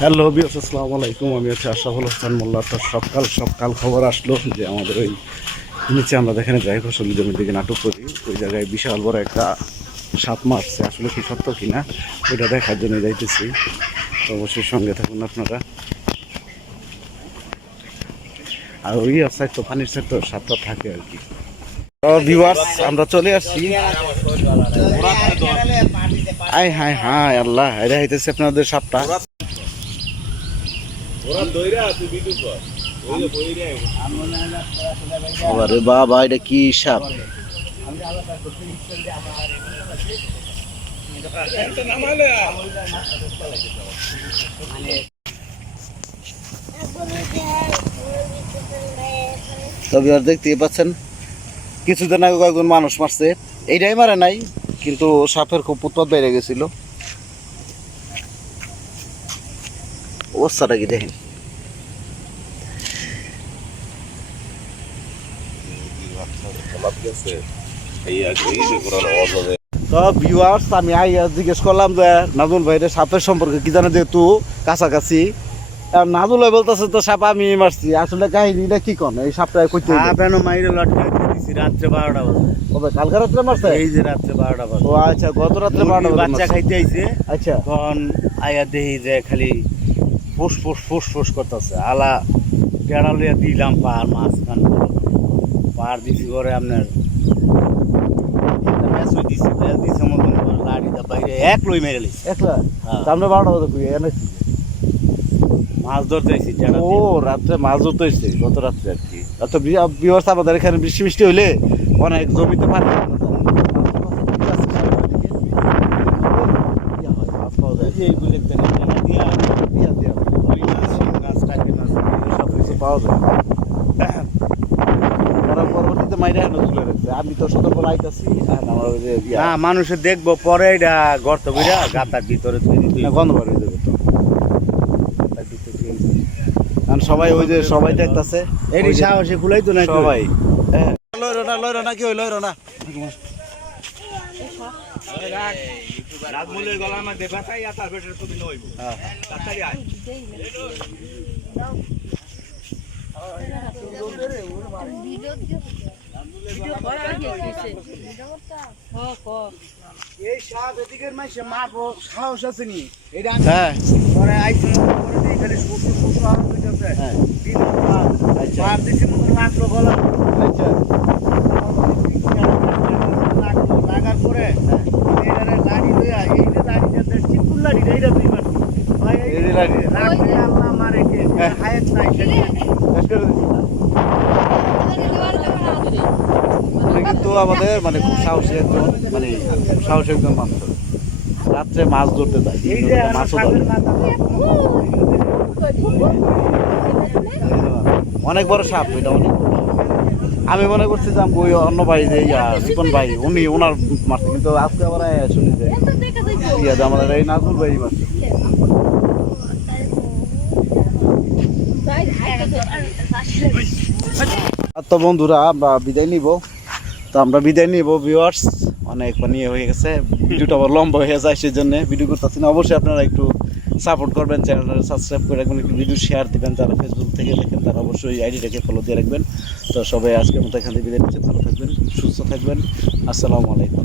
Hello বিয়স, আসসালামু আলাইকুম। আমি হচ্ছে আশরাফুল হাসান মোল্লা। তো সকাল খবর আসলো যে আমাদের ওই নিচে আমরা যেখানে যাই ফসলি জমির দিকে নাটক করি, ওই জায়গায় বিশাল বড় একটা সাপ মারছে। আসলে কি সত্য কিনা ওইটা দেখার জন্য যাইতেছি। তো অবশ্যই সঙ্গে থাকুন আপনারা। আর ওই সাইড তো পানির সাইড তো সাপটা থাকে আর কি। ভিউয়ার্স, আমরা চলে আসছি। আয় হায় হায় আল্লাহ, এটা হইতেছে আপনাদের সাপটা। আরে বাবা, এটা কি সাপ? তবে আর দেখতেই পাচ্ছেন কিছুদিন আগে কয়েকজন মানুষ মারছে, এইটাই মারে নাই, কিন্তু সাপের খুব উৎপাত বেড়ে গেছিল। অবস্থাটা কি দেখেন। তো ভিউয়ার্স, আমি জিজ্ঞেস করলাম যে নাজুল ভাইরে সাপের সম্পর্কে কি জানে, যেহেতু কাছাকাছি। আর নাজুল ভাই বলতেছে তো সাপ আমি মারছি। আসলে কাহিনীটা কি কোন? এই সাপটা কইতে রাত্রে 12টা বাজে। কবে? কালকে রাত্রে মারছে? এই যে রাত্রে 12টা বাজে। ও আচ্ছা, গত রাত্রে 12টা বাজে বাচ্চা খাইতে আইছে। আচ্ছা, তখন আয়া দেখি যে খালি ফুস করতেছে। আলা টেড়া লইয়া দিলাম পাহাড় মাঝখান, পাহাড় দিছি করে আপনার দিছে মতন লাড়িটা বাইরে এক লই মেরে লিছে। একলা হ্যাঁ। সামনে 12টা বাজে কই এনেছি। মাছ ধরতে আইছি টেড়া। ও রাত্রে মাছ ধরতে হয়েছে গত রাত্রে আর কি। আচ্ছা বিহার আমাদের এখানে বৃষ্টি মিষ্টি হইলে অনেক জমিতে পানি পাওয়া যায়। পরবর্তীতে মাইরা হেন তুলে রাখছে। আমি তো সতর্ক আইতাছি। না, মানুষে দেখবো পরে এটা গর্ত কইরা গাতার ভিতরে গন্ধ বার হয়ে যাবে তো। কারণ সবাই ওই যে সবাই দেখতেছে, এই সাহসে খুলাই তো না সবাই। লইরো না কি হই, লইরো না। রাজমূলের গলার মধ্যে ব্যথাই আর তার পেটের তুমি নইব। হ্যাঁ, তাড়াতাড়ি আয়। এই সাপ এদিকের মাইসে মারবো সাহস আছে নি? এটা হ্যাঁ, পরে আইছে পরে দিয়ে খালি শুকনো আরাম হইতাছে। হ্যাঁ, আচ্ছা আর দিছি মতো লাগলো গলা। আচ্ছা লাগার পরে এইটারে লাড়ি লইয়া এই যে লাড়িটাতে চিকুন লাড়ি এইটা তুই মারছিস। ভাই এই যে লাড়ি রাখলে আল্লাহ মারে কে হায়াত নাই সেটা। কিন্তু আমাদের মানে খুব সাহসী একজন, মানে সাহসী একজন মানুষ। রাত্রে মাছ ধরতে যায়, এই যে মাছও সাপের ধরে। মাথা অনেক বড় সাপ এটা, অনেক বড়। আমি মনে করছি যে ওই অন্য ভাই যে রিপন ভাই ওনার মারছে, কিন্তু আজকে আবার শুনি যে আমাদের এই নাজুল ভাই মারছে। তো বন্ধুরা, আমরা বিদায় নিব। ভিউয়ার্স, অনেক নিয়ে হয়ে গেছে, ভিডিওটা আবার লম্বা হয়ে যায়, সেই জন্য ভিডিও করতেছি না। অবশ্যই আপনারা একটু সাপোর্ট করবেন, চ্যানেলটা সাবস্ক্রাইব করে রাখবেন, একটু ভিডিও শেয়ার দিবেন। যারা ফেসবুক থেকে দেখেন তারা অবশ্যই আইডিটাকে ফলো দিয়ে রাখবেন। তো সবাই আজকের মতো এখান থেকে বিদায় নিচ্ছি। ভালো থাকবেন, সুস্থ থাকবেন। আসসালামু আলাইকুম।